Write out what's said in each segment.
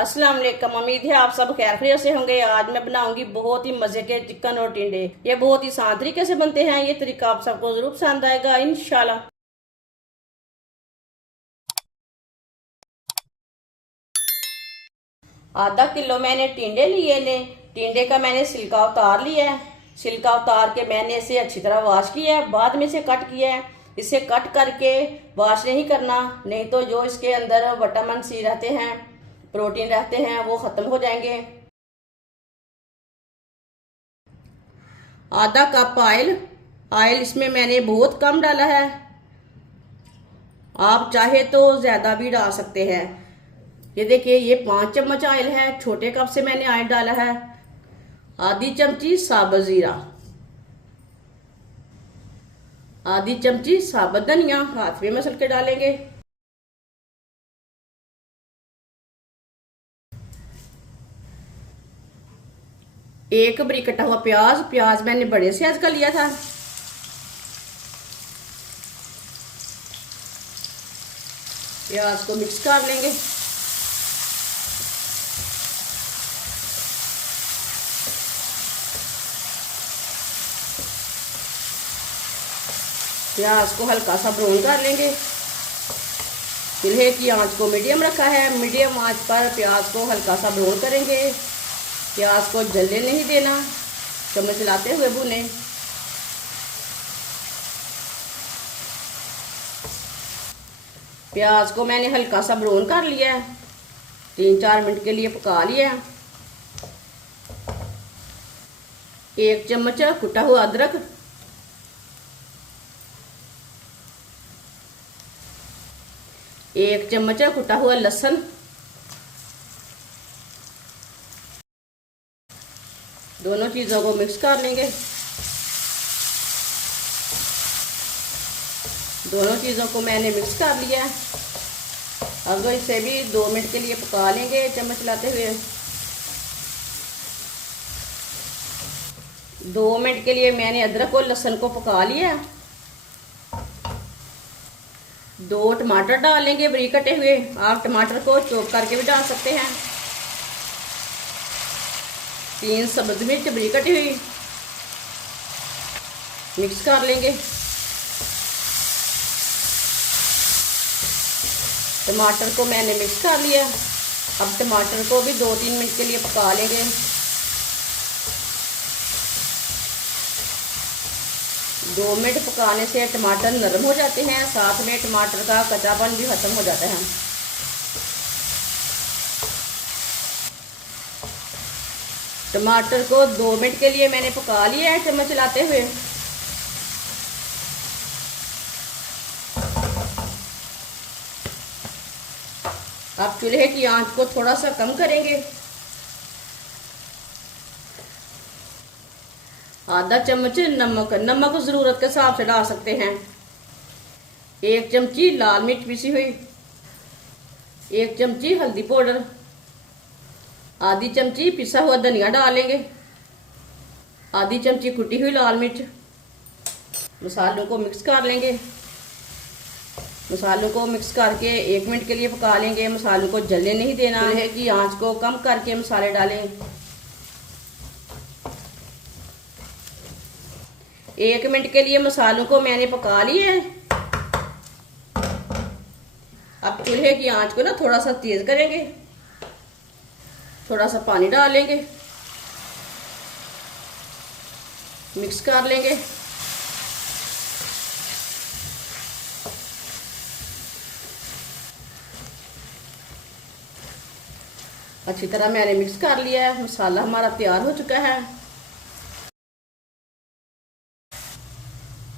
अस्सलाम वालेकुम। उम्मीद है आप सब खैर खैरियत से होंगे। आज मैं बनाऊंगी बहुत ही मजे के चिकन और टिंडे। ये बहुत ही आसान तरीके से बनते हैं। ये तरीका आप सबको जरूर पसंद आएगा इंशाल्लाह। आधा किलो मैंने टिंडे लिए ने। टिंडे का मैंने छिलका उतार लिया है। छिलका उतार के मैंने इसे अच्छी तरह वॉश किया है, बाद में इसे कट किया है। इसे कट करके वॉश नहीं करना, नहीं तो जो इसके अंदर विटामिन सी रहते हैं, प्रोटीन रहते हैं, वो खत्म हो जाएंगे। आधा कप ऑयल। ऑयल इसमें मैंने बहुत कम डाला है, आप चाहे तो ज्यादा भी डाल सकते हैं। ये देखिए, ये 5 चम्मच ऑयल है। छोटे कप से मैंने ऑयल डाला है। आधी चमची साबुत जीरा, आधी चमची साबुत धनिया हाथ में मसल के डालेंगे। एक बरीक कटा हुआ प्याज। प्याज मैंने बड़े साइज का लिया था। प्याज को मिक्स कर लेंगे। प्याज को हल्का सा ब्राउन कर लेंगे। चूल्हे की आंच को मीडियम रखा है। मीडियम आंच पर प्याज को हल्का सा ब्राउन करेंगे। प्याज को जलने नहीं देना, चम्मच चलाते हुए भूनें। प्याज को मैंने हल्का सा ब्राउन कर लिया है। 3-4 मिनट के लिए पका लिया। 1 चम्मच कुटा हुआ अदरक, 1 चम्मच कुटा हुआ लहसुन, दोनों चीजों को मिक्स कर लेंगे। दोनों चीजों को मैंने मिक्स कर लिया। अब इसे भी 2 मिनट के लिए पका लेंगे चम्मच चलाते हुए। 2 मिनट के लिए मैंने अदरक और लहसुन को पका लिया। 2 टमाटर डालेंगे बारीक कटे हुए। आप टमाटर को चॉप करके भी डाल सकते हैं। 3 सब्ज मिर्च बारीक कटी हुई, मिक्स कर लेंगे। टमाटर को मैंने मिक्स कर लिया। अब टमाटर को भी 2-3 मिनट के लिए पका लेंगे। दो मिनट पकाने से टमाटर नरम हो जाते हैं, साथ में टमाटर का कच्चापन भी खत्म हो जाता है। टमाटर को 2 मिनट के लिए मैंने पका लिया है चम्मच चलाते हुए। आप चूल्हे की आंच को थोड़ा सा कम करेंगे। आधा चम्मच नमक। नमक जरूरत के हिसाब से डाल सकते हैं। 1 चमची लाल मिर्च पिसी हुई, 1 चमची हल्दी पाउडर, आधी चमची पिसा हुआ धनिया डालेंगे, आधी चमची कुटी हुई लाल मिर्च। मसालों को मिक्स कर लेंगे। मसालों को मिक्स करके 1 मिनट के लिए पका लेंगे। मसालों को जलने नहीं देना है कि आंच को कम करके मसाले डालें। 1 मिनट के लिए मसालों को मैंने पका लिया है। अब चूल्हे की आंच को ना थोड़ा सा तेज करेंगे। थोड़ा सा पानी डालेंगे, मिक्स कर लेंगे। अच्छी तरह मैंने मिक्स कर लिया है। मसाला हमारा तैयार हो चुका है।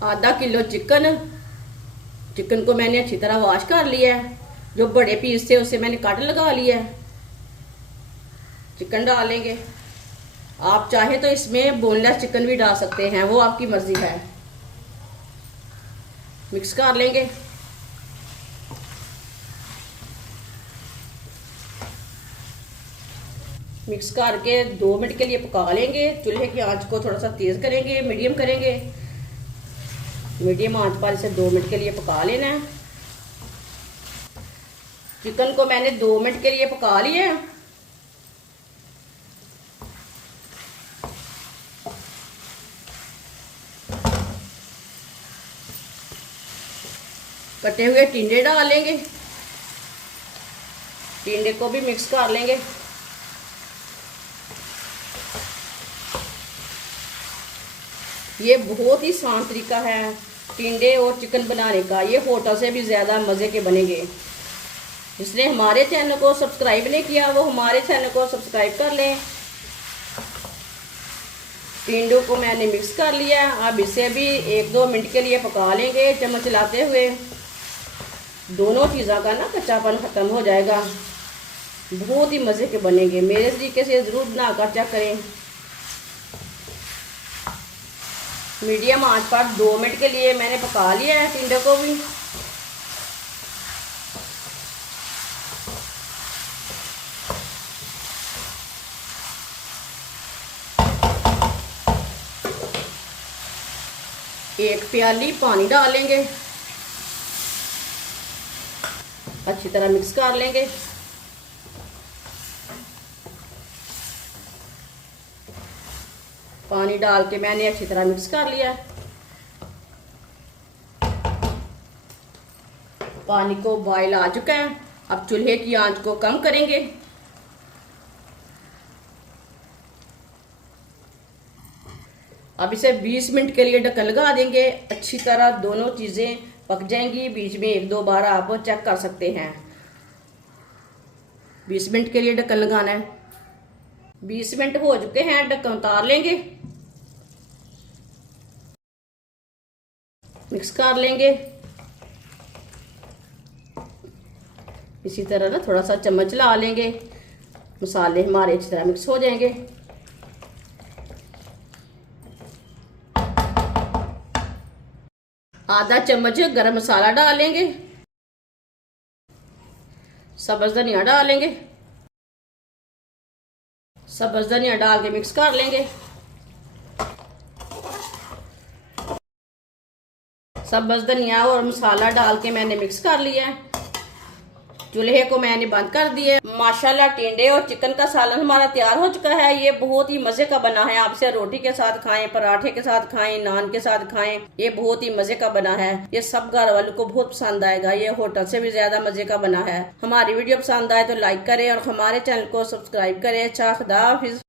आधा किलो चिकन को मैंने अच्छी तरह वॉश कर लिया है। जो बड़े पीस थे उसे मैंने काट लगा लिया है। चिकन डालेंगे। आप चाहे तो इसमें बोनलेस चिकन भी डाल सकते हैं, वो आपकी मर्जी है। मिक्स कर लेंगे। मिक्स करके 2 मिनट के लिए पका लेंगे। चूल्हे की आंच को थोड़ा सा तेज करेंगे, मीडियम करेंगे। मीडियम आंच पर इसे 2 मिनट के लिए पका लेना है। चिकन को मैंने 2 मिनट के लिए पका लिया है। कटे हुए टिंडे डाल लेंगे, टिंडे को भी मिक्स कर लेंगे। ये बहुत ही आसान तरीका है टिंडे और चिकन बनाने का, ये होटल से भी ज़्यादा मज़े के बनेंगे। जिसने हमारे चैनल को सब्सक्राइब नहीं किया वो हमारे चैनल को सब्सक्राइब कर लें। टिंडों को मैंने मिक्स कर लिया। अब इसे भी 1-2 मिनट के लिए पका लेंगे चम्मच चलाते हुए। दोनों चीज़ों का ना कच्चापन ख़त्म हो जाएगा। बहुत ही मज़े के बनेंगे। मेरे तरीके से ज़रूर बनाकर चेक करें। मीडियम आंच पर 2 मिनट के लिए मैंने पका लिया है टिंडे को भी। एक प्याली पानी डालेंगे, अच्छी तरह मिक्स कर लेंगे। पानी डाल के मैंने अच्छी तरह मिक्स कर लिया। पानी को बॉयल आ चुका है। अब चूल्हे की आंच को कम करेंगे। अब इसे 20 मिनट के लिए ढक्कन लगा देंगे। अच्छी तरह दोनों चीज़ें पक जाएंगी। बीच में 1-2 बार आप चेक कर सकते हैं। 20 मिनट के लिए ढक्कन लगाना है। 20 मिनट हो चुके हैं, ढक्कन उतार लेंगे, मिक्स कर लेंगे। इसी तरह ना थोड़ा सा चम्मच चला लेंगे, मसाले हमारे अच्छी तरह मिक्स हो जाएंगे। आधा चम्मच गरम मसाला डालेंगे, सब्ज़ धनिया डालेंगे, सब्ज़ धनिया डाल के मिक्स कर लेंगे। सब्ज़ धनिया और मसाला डाल के मैंने मिक्स कर लिया है। चूल्हे को मैंने बंद कर दिया। माशाल्लाह टिंडे और चिकन का सालन हमारा तैयार हो चुका है। ये बहुत ही मजे का बना है। आप इसे रोटी के साथ खाएं, पराठे के साथ खाएं, नान के साथ खाएं। ये बहुत ही मजे का बना है। ये सब घर वालों को बहुत पसंद आएगा। ये होटल से भी ज्यादा मजे का बना है। हमारी वीडियो पसंद आए तो लाइक करें और हमारे चैनल को सब्सक्राइब करें। अच्छा, खुदा हाफिज।